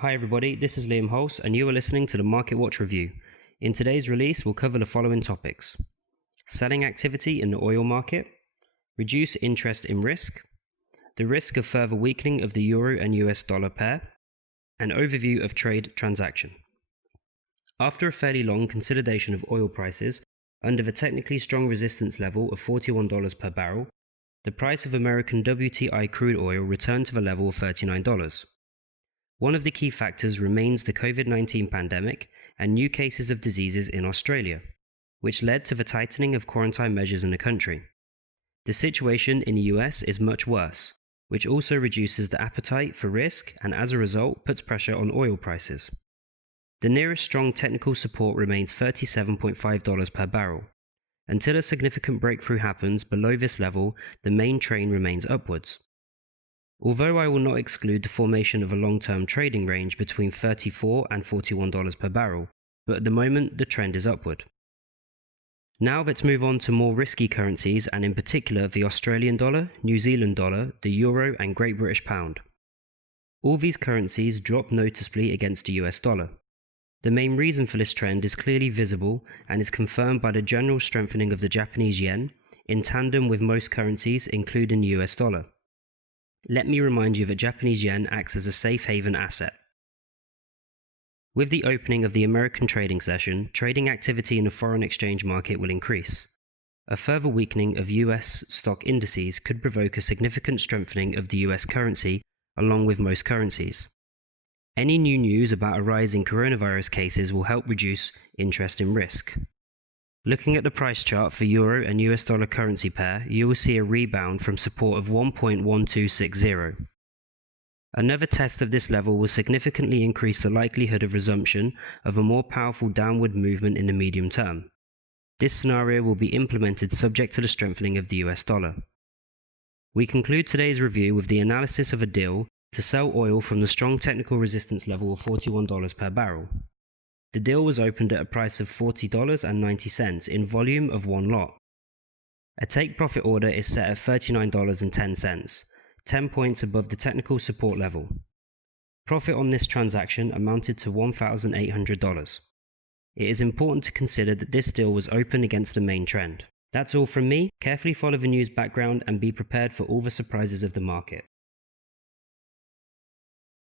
Hi everybody, this is Liam Hulse and you are listening to the Market Watch Review. In today's release, we'll cover the following topics: selling activity in the oil market, reduce interest in risk, the risk of further weakening of the euro and US dollar pair, an overview of trade transaction. After a fairly long consolidation of oil prices under the technically strong resistance level of $41 per barrel, the price of American WTI crude oil returned to the level of $39. One of the key factors remains the COVID-19 pandemic and new cases of diseases in Australia, which led to the tightening of quarantine measures in the country. The situation in the US is much worse, which also reduces the appetite for risk and as a result puts pressure on oil prices. The nearest strong technical support remains $37.5 per barrel. Until a significant breakthrough happens below this level, the main trend remains upwards. Although I will not exclude the formation of a long-term trading range between $34 and $41 per barrel, but at the moment the trend is upward. Now let's move on to more risky currencies and in particular the Australian dollar, New Zealand dollar, the euro and Great British pound. All these currencies dropped noticeably against the US dollar. The main reason for this trend is clearly visible and is confirmed by the general strengthening of the Japanese yen in tandem with most currencies including the US dollar. Let me remind you that Japanese yen acts as a safe haven asset. With the opening of the American trading session, trading activity in the foreign exchange market will increase. A further weakening of US stock indices could provoke a significant strengthening of the US currency along with most currencies. Any new news about a rise in coronavirus cases will help reduce interest in risk. Looking at the price chart for euro and US dollar currency pair, you will see a rebound from support of 1.1260. Another test of this level will significantly increase the likelihood of resumption of a more powerful downward movement in the medium term. This scenario will be implemented subject to the strengthening of the US dollar. We conclude today's review with the analysis of a deal to sell oil from the strong technical resistance level of $41 per barrel. The deal was opened at a price of $40.90 in volume of one lot. A take profit order is set at $39.10, 10 points above the technical support level. Profit on this transaction amounted to $1,800. It is important to consider that this deal was opened against the main trend. That's all from me. Carefully follow the news background and be prepared for all the surprises of the market.